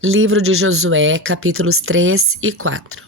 Livro de Josué, capítulos 3 e 4.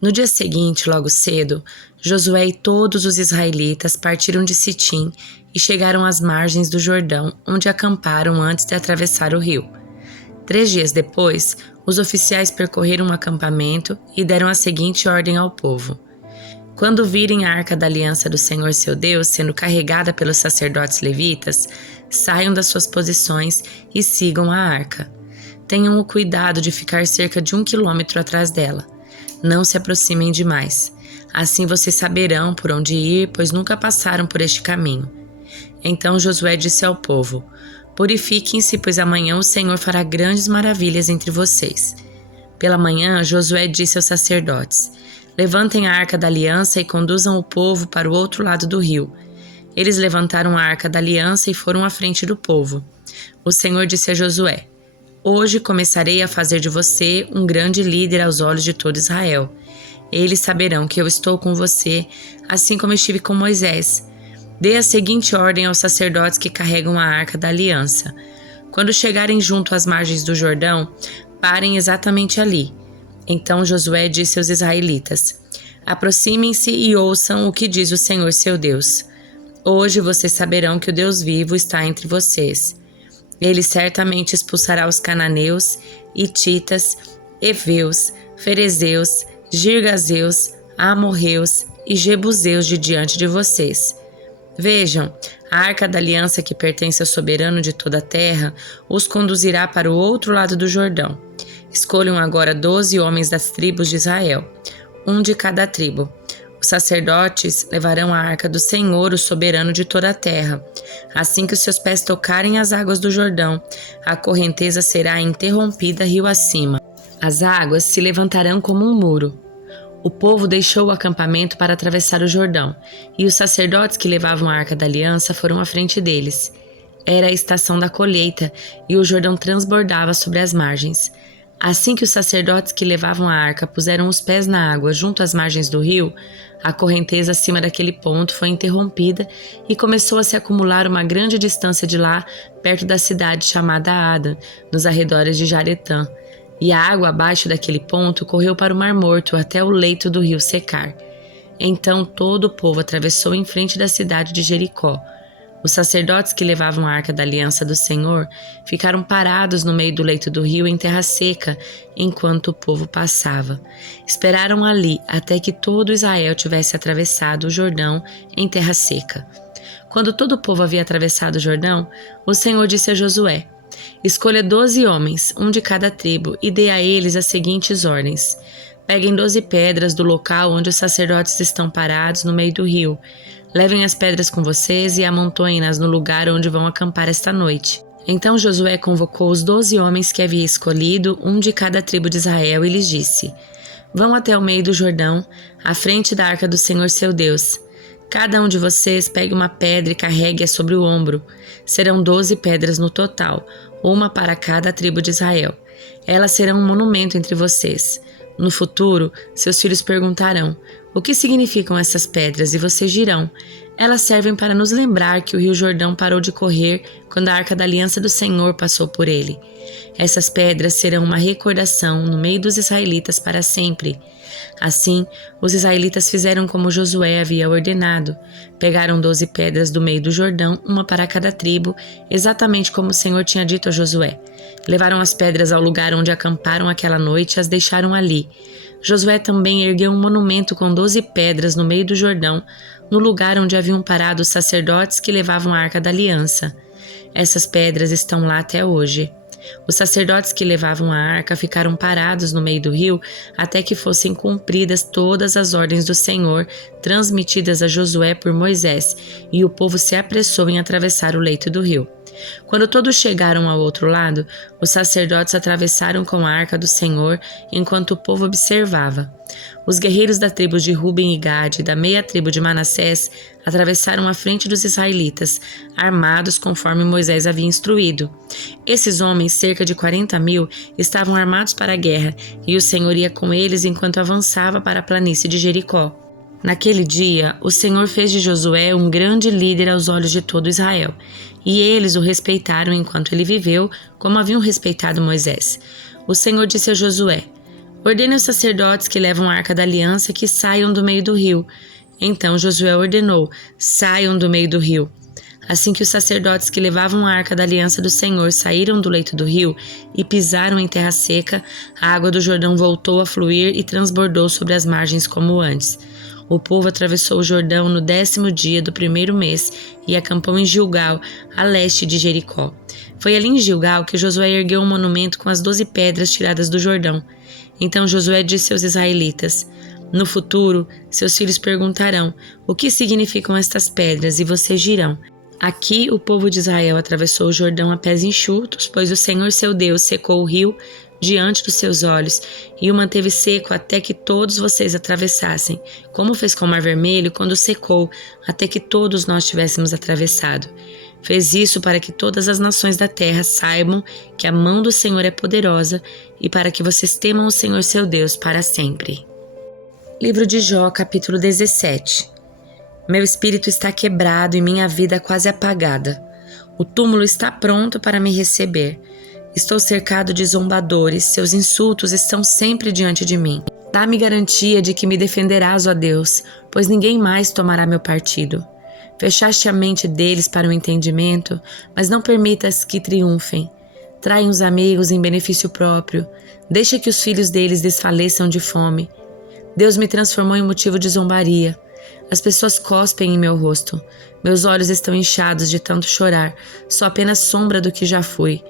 No dia seguinte, logo cedo, Josué e todos os israelitas partiram de Sitim e chegaram às margens do Jordão, onde acamparam antes de atravessar o rio. 3 dias depois, os oficiais percorreram o acampamento e deram a seguinte ordem ao povo: quando virem a arca da aliança do Senhor seu Deus sendo carregada pelos sacerdotes levitas, saiam das suas posições e sigam a arca. Tenham o cuidado de ficar cerca de 1 quilômetro atrás dela. Não se aproximem demais. Assim vocês saberão por onde ir, pois nunca passaram por este caminho. Então Josué disse ao povo: purifiquem-se, pois amanhã o Senhor fará grandes maravilhas entre vocês. Pela manhã, Josué disse aos sacerdotes: levantem a arca da aliança e conduzam o povo para o outro lado do rio. Eles levantaram a arca da aliança e foram à frente do povo. O Senhor disse a Josué: hoje começarei a fazer de você um grande líder aos olhos de todo Israel. Eles saberão que eu estou com você, assim como estive com Moisés. Dê a seguinte ordem aos sacerdotes que carregam a arca da aliança: quando chegarem junto às margens do Jordão, parem exatamente ali. Então Josué disse aos israelitas: aproximem-se e ouçam o que diz o Senhor seu Deus. Hoje vocês saberão que o Deus vivo está entre vocês. Ele certamente expulsará os cananeus, hititas, heveus, ferezeus, girgazeus, amorreus e jebuseus de diante de vocês. Vejam, a arca da aliança que pertence ao soberano de toda a terra os conduzirá para o outro lado do Jordão. Escolham agora 12 homens das tribos de Israel, um de cada tribo. Os sacerdotes levarão a arca do Senhor, o soberano de toda a terra. Assim que os seus pés tocarem as águas do Jordão, a correnteza será interrompida rio acima. As águas se levantarão como um muro. O povo deixou o acampamento para atravessar o Jordão, e os sacerdotes que levavam a arca da aliança foram à frente deles. Era a estação da colheita, e o Jordão transbordava sobre as margens. Assim que os sacerdotes que levavam a arca puseram os pés na água junto às margens do rio, a correnteza acima daquele ponto foi interrompida e começou a se acumular uma grande distância de lá, perto da cidade chamada Ada, nos arredores de Jaretã. E a água abaixo daquele ponto correu para o Mar Morto até o leito do rio secar. Então todo o povo atravessou em frente da cidade de Jericó. Os sacerdotes que levavam a arca da aliança do Senhor ficaram parados no meio do leito do rio em terra seca, enquanto o povo passava. Esperaram ali até que todo Israel tivesse atravessado o Jordão em terra seca. Quando todo o povo havia atravessado o Jordão, o Senhor disse a Josué: escolha 12 homens, um de cada tribo, e dê a eles as seguintes ordens: peguem 12 pedras do local onde os sacerdotes estão parados no meio do rio. Levem as pedras com vocês e amontoem-nas no lugar onde vão acampar esta noite. Então Josué convocou os 12 homens que havia escolhido, um de cada tribo de Israel, e lhes disse: vão até o meio do Jordão, à frente da arca do Senhor seu Deus. Cada um de vocês pegue uma pedra e carregue-a sobre o ombro. Serão 12 pedras no total, uma para cada tribo de Israel. Elas serão um monumento entre vocês. No futuro, seus filhos perguntarão: o que significam essas pedras? E vocês dirão: elas servem para nos lembrar que o rio Jordão parou de correr quando a arca da aliança do Senhor passou por ele. Essas pedras serão uma recordação no meio dos israelitas para sempre. Assim, os israelitas fizeram como Josué havia ordenado. Pegaram 12 pedras do meio do Jordão, uma para cada tribo, exatamente como o Senhor tinha dito a Josué. Levaram as pedras ao lugar onde acamparam aquela noite e as deixaram ali. Josué também ergueu um monumento com 12 pedras no meio do Jordão, no lugar onde haviam parado os sacerdotes que levavam a arca da aliança. Essas pedras estão lá até hoje. Os sacerdotes que levavam a arca ficaram parados no meio do rio até que fossem cumpridas todas as ordens do Senhor transmitidas a Josué por Moisés, e o povo se apressou em atravessar o leito do rio. Quando todos chegaram ao outro lado, os sacerdotes atravessaram com a arca do Senhor enquanto o povo observava. Os guerreiros da tribo de Ruben e Gade e da meia tribo de Manassés atravessaram à frente dos israelitas, armados conforme Moisés havia instruído. Esses homens, cerca de 40.000, estavam armados para a guerra, e o Senhor ia com eles enquanto avançava para a planície de Jericó. Naquele dia, o Senhor fez de Josué um grande líder aos olhos de todo Israel, e eles o respeitaram enquanto ele viveu, como haviam respeitado Moisés. o Senhor disse a Josué: ordene aos sacerdotes que levam a arca da aliança que saiam do meio do rio. Então Josué ordenou: saiam do meio do rio. Assim que os sacerdotes que levavam a arca da aliança do Senhor saíram do leito do rio e pisaram em terra seca, a água do Jordão voltou a fluir e transbordou sobre as margens como antes. O povo atravessou o Jordão no 10º dia do 1º mês e acampou em Gilgal, a leste de Jericó. Foi ali em Gilgal que Josué ergueu um monumento com as 12 pedras tiradas do Jordão. Então Josué disse aos israelitas: no futuro, seus filhos perguntarão: o que significam estas pedras? E vocês dirão: aqui o povo de Israel atravessou o Jordão a pés enxutos, pois o Senhor seu Deus secou o rio diante dos seus olhos e o manteve seco até que todos vocês atravessassem, como fez com o Mar Vermelho quando secou, até que todos nós tivéssemos atravessado. Fez isso para que todas as nações da terra saibam que a mão do Senhor é poderosa e para que vocês temam o Senhor seu Deus para sempre. Livro de Jó, capítulo 17. Meu espírito está quebrado e minha vida quase apagada. O túmulo está pronto para me receber. Estou cercado de zombadores, seus insultos estão sempre diante de mim. Dá-me garantia de que me defenderás, ó Deus, pois ninguém mais tomará meu partido. Fechaste a mente deles para o entendimento, mas não permitas que triunfem. Traem os amigos em benefício próprio. Deixa que os filhos deles desfaleçam de fome. Deus me transformou em motivo de zombaria. As pessoas cospem em meu rosto. Meus olhos estão inchados de tanto chorar. Sou apenas sombra do que já fui.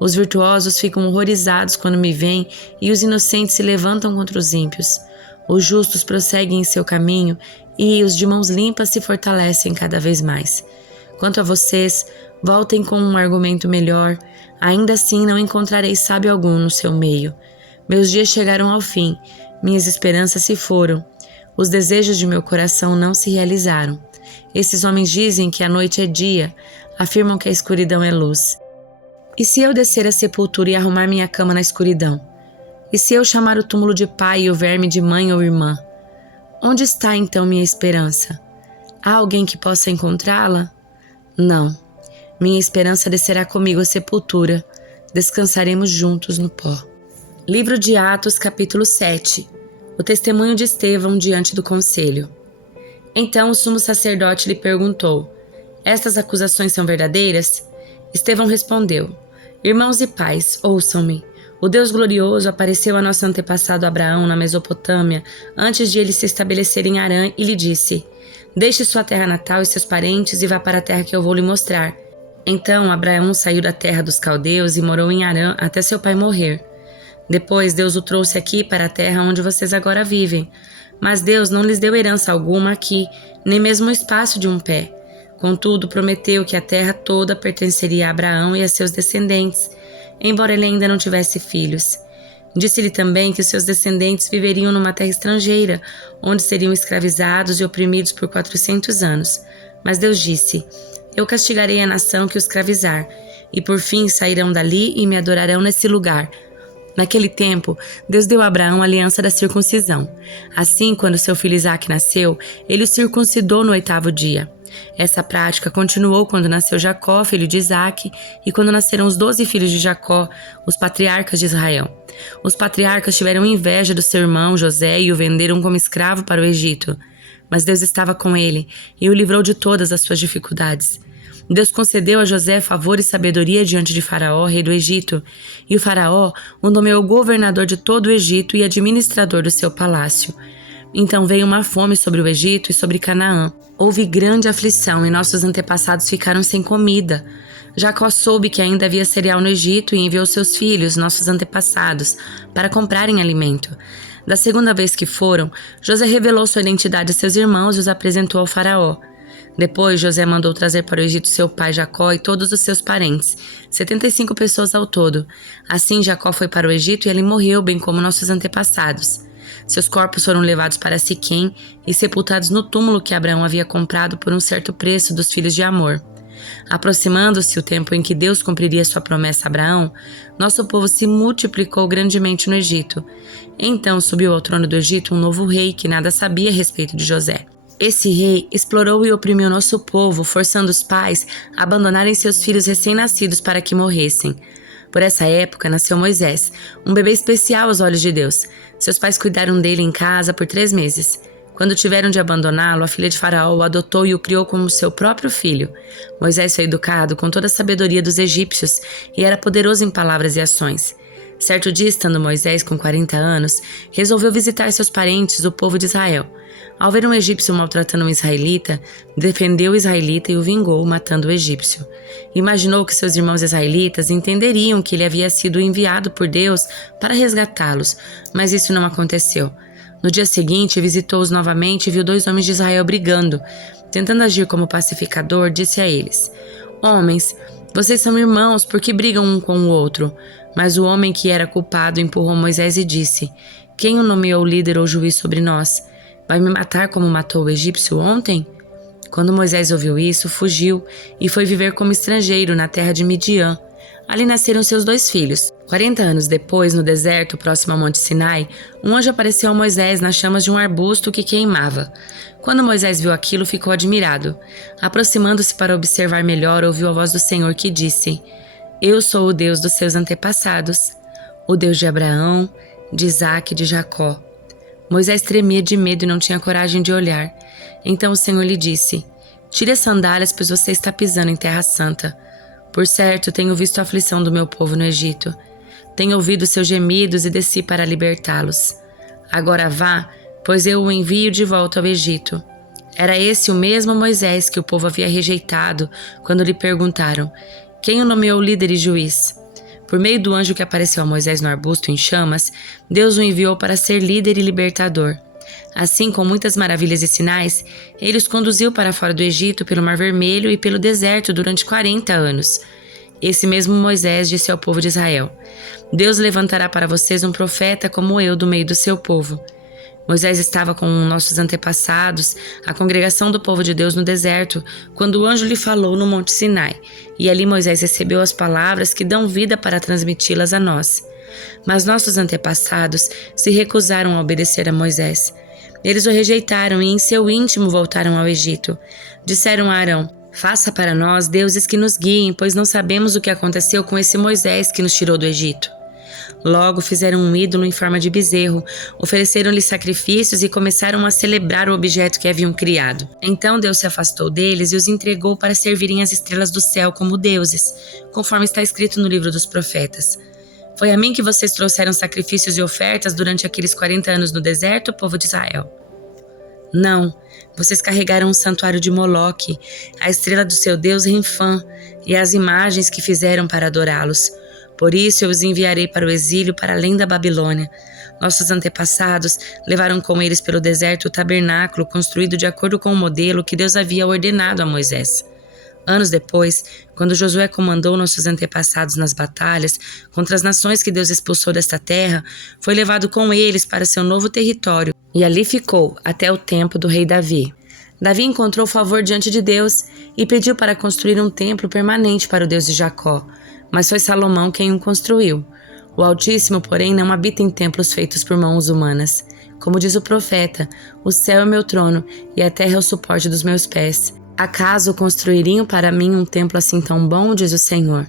Os virtuosos ficam horrorizados quando me veem e os inocentes se levantam contra os ímpios. Os justos prosseguem em seu caminho e os de mãos limpas se fortalecem cada vez mais. Quanto a vocês, voltem com um argumento melhor. Ainda assim não encontrarei sábio algum no seu meio. Meus dias chegaram ao fim. Minhas esperanças se foram. Os desejos de meu coração não se realizaram. Esses homens dizem que a noite é dia, afirmam que a escuridão é luz. E se eu descer à sepultura e arrumar minha cama na escuridão? E se eu chamar o túmulo de pai e o verme de mãe ou irmã? Onde está então minha esperança? Há alguém que possa encontrá-la? Não. Minha esperança descerá comigo à sepultura. Descansaremos juntos no pó. Livro de Atos, capítulo 7. O testemunho de Estevão diante do conselho. Então o sumo sacerdote lhe perguntou: estas acusações são verdadeiras? Estevão respondeu: irmãos e pais, ouçam-me. O Deus glorioso apareceu a nosso antepassado Abraão na Mesopotâmia, antes de ele se estabelecer em Harã, e lhe disse: deixe sua terra natal e seus parentes e vá para a terra que eu vou lhe mostrar. Então Abraão saiu da terra dos caldeus e morou em Harã até seu pai morrer. Depois Deus o trouxe aqui para a terra onde vocês agora vivem. Mas Deus não lhes deu herança alguma aqui, nem mesmo o espaço de um pé. Contudo, prometeu que a terra toda pertenceria a Abraão e a seus descendentes, embora ele ainda não tivesse filhos. Disse-lhe também que os seus descendentes viveriam numa terra estrangeira, onde seriam escravizados e oprimidos por 400 anos. Mas Deus disse: eu castigarei a nação que os escravizar, e por fim sairão dali e me adorarão nesse lugar. Naquele tempo, Deus deu a Abraão a aliança da circuncisão. Assim, quando seu filho Isaque nasceu, ele o circuncidou no 8º dia. Essa prática continuou quando nasceu Jacó, filho de Isaque, e quando nasceram os 12 filhos de Jacó, os patriarcas de Israel. Os patriarcas tiveram inveja do seu irmão José e o venderam como escravo para o Egito. Mas Deus estava com ele e o livrou de todas as suas dificuldades. Deus concedeu a José favor e sabedoria diante de Faraó, rei do Egito, e o Faraó o nomeou governador de todo o Egito e administrador do seu palácio. Então veio uma fome sobre o Egito e sobre Canaã. Houve grande aflição e nossos antepassados ficaram sem comida. Jacó soube que ainda havia cereal no Egito e enviou seus filhos, nossos antepassados, para comprarem alimento. Da segunda vez que foram, José revelou sua identidade a seus irmãos e os apresentou ao Faraó. Depois José mandou trazer para o Egito seu pai Jacó e todos os seus parentes, 75 pessoas ao todo. Assim Jacó foi para o Egito e ele morreu, bem como nossos antepassados. Seus corpos foram levados para Siquém e sepultados no túmulo que Abraão havia comprado por um certo preço dos filhos de Amor. Aproximando-se o tempo em que Deus cumpriria sua promessa a Abraão, nosso povo se multiplicou grandemente no Egito. Então subiu ao trono do Egito um novo rei que nada sabia a respeito de José. Esse rei explorou e oprimiu nosso povo, forçando os pais a abandonarem seus filhos recém-nascidos para que morressem. Por essa época nasceu Moisés, um bebê especial aos olhos de Deus. Seus pais cuidaram dele em casa por 3 meses. Quando tiveram de abandoná-lo, a filha de Faraó o adotou e o criou como seu próprio filho. Moisés foi educado com toda a sabedoria dos egípcios e era poderoso em palavras e ações. Certo dia, estando Moisés com 40 anos, resolveu visitar seus parentes, o povo de Israel. Ao ver um egípcio maltratando um israelita, defendeu o israelita e o vingou, matando o egípcio. Imaginou que seus irmãos israelitas entenderiam que ele havia sido enviado por Deus para resgatá-los, mas isso não aconteceu. No dia seguinte, visitou-os novamente e viu 2 homens de Israel brigando. Tentando agir como pacificador, disse a eles: Homens, vocês são irmãos, por que brigam um com o outro? Mas o homem que era culpado empurrou Moisés e disse: Quem o nomeou líder ou juiz sobre nós? Vai me matar como matou o egípcio ontem? Quando Moisés ouviu isso, fugiu e foi viver como estrangeiro na terra de Midian. Ali nasceram seus 2 filhos. 40 anos depois, no deserto, próximo ao Monte Sinai, um anjo apareceu a Moisés nas chamas de um arbusto que queimava. Quando Moisés viu aquilo, ficou admirado. Aproximando-se para observar melhor, ouviu a voz do Senhor que disse: Eu sou o Deus dos seus antepassados, o Deus de Abraão, de Isaque e de Jacó. Moisés tremia de medo e não tinha coragem de olhar. Então o Senhor lhe disse: Tire as sandálias, pois você está pisando em terra santa. Por certo, tenho visto a aflição do meu povo no Egito. Tenho ouvido seus gemidos e desci para libertá-los. Agora vá, pois eu o envio de volta ao Egito. Era esse o mesmo Moisés que o povo havia rejeitado quando lhe perguntaram: Quem o nomeou líder e juiz? Por meio do anjo que apareceu a Moisés no arbusto em chamas, Deus o enviou para ser líder e libertador. Assim, com muitas maravilhas e sinais, ele os conduziu para fora do Egito pelo Mar Vermelho e pelo deserto durante 40 anos. Esse mesmo Moisés disse ao povo de Israel: Deus levantará para vocês um profeta como eu do meio do seu povo. Moisés estava com nossos antepassados, a congregação do povo de Deus no deserto, quando o anjo lhe falou no Monte Sinai, e ali Moisés recebeu as palavras que dão vida para transmiti-las a nós. Mas nossos antepassados se recusaram a obedecer a Moisés. Eles o rejeitaram e em seu íntimo voltaram ao Egito. Disseram a Arão: Faça para nós deuses que nos guiem, pois não sabemos o que aconteceu com esse Moisés que nos tirou do Egito. Logo fizeram um ídolo em forma de bezerro, ofereceram-lhe sacrifícios e começaram a celebrar o objeto que haviam criado. Então Deus se afastou deles e os entregou para servirem as estrelas do céu como deuses, conforme está escrito no livro dos profetas. Foi a mim que vocês trouxeram sacrifícios e ofertas durante aqueles 40 anos no deserto, povo de Israel? Não, vocês carregaram o santuário de Moloque, a estrela do seu deus Renfã, e as imagens que fizeram para adorá-los. Por isso eu os enviarei para o exílio, para além da Babilônia. Nossos antepassados levaram com eles pelo deserto o tabernáculo construído de acordo com o modelo que Deus havia ordenado a Moisés. Anos depois, quando Josué comandou nossos antepassados nas batalhas contra as nações que Deus expulsou desta terra, foi levado com eles para seu novo território e ali ficou até o tempo do rei Davi. Davi encontrou favor diante de Deus e pediu para construir um templo permanente para o Deus de Jacó, mas foi Salomão quem o construiu. O Altíssimo, porém, não habita em templos feitos por mãos humanas. Como diz o profeta: O céu é meu trono e a terra é o suporte dos meus pés. Acaso construiriam para mim um templo assim tão bom, diz o Senhor?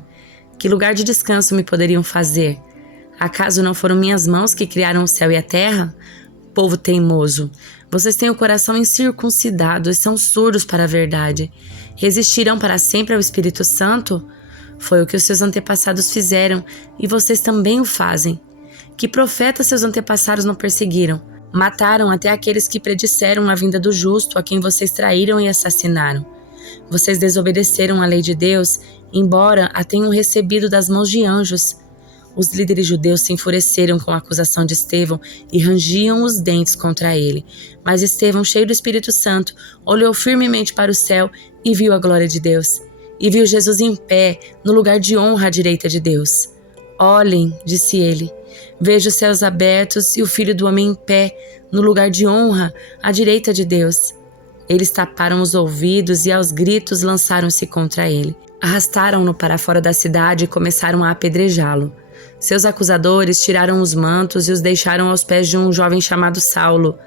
Que lugar de descanso me poderiam fazer? Acaso não foram minhas mãos que criaram o céu e a terra? Povo teimoso, vocês têm o coração incircuncidado e são surdos para a verdade. Resistirão para sempre ao Espírito Santo? Foi o que os seus antepassados fizeram, e vocês também o fazem. Que profetas seus antepassados não perseguiram? Mataram até aqueles que predisseram a vinda do justo, a quem vocês traíram e assassinaram. Vocês desobedeceram à lei de Deus, embora a tenham recebido das mãos de anjos. Os líderes judeus se enfureceram com a acusação de Estevão e rangiam os dentes contra ele. Mas Estevão, cheio do Espírito Santo, olhou firmemente para o céu e viu a glória de Deus. E viu Jesus em pé, no lugar de honra à direita de Deus. Olhem, disse ele, vejo os céus abertos e o Filho do Homem em pé, no lugar de honra à direita de Deus. Eles taparam os ouvidos e aos gritos lançaram-se contra ele. Arrastaram-no para fora da cidade e começaram a apedrejá-lo. Seus acusadores tiraram os mantos e os deixaram aos pés de um jovem chamado Saulo.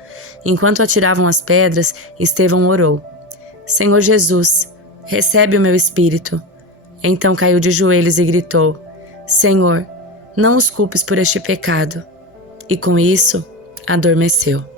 Enquanto atiravam as pedras, Estevão orou: Senhor Jesus, recebe o meu espírito. Então caiu de joelhos e gritou: Senhor, não os culpes por este pecado. E com isso, adormeceu.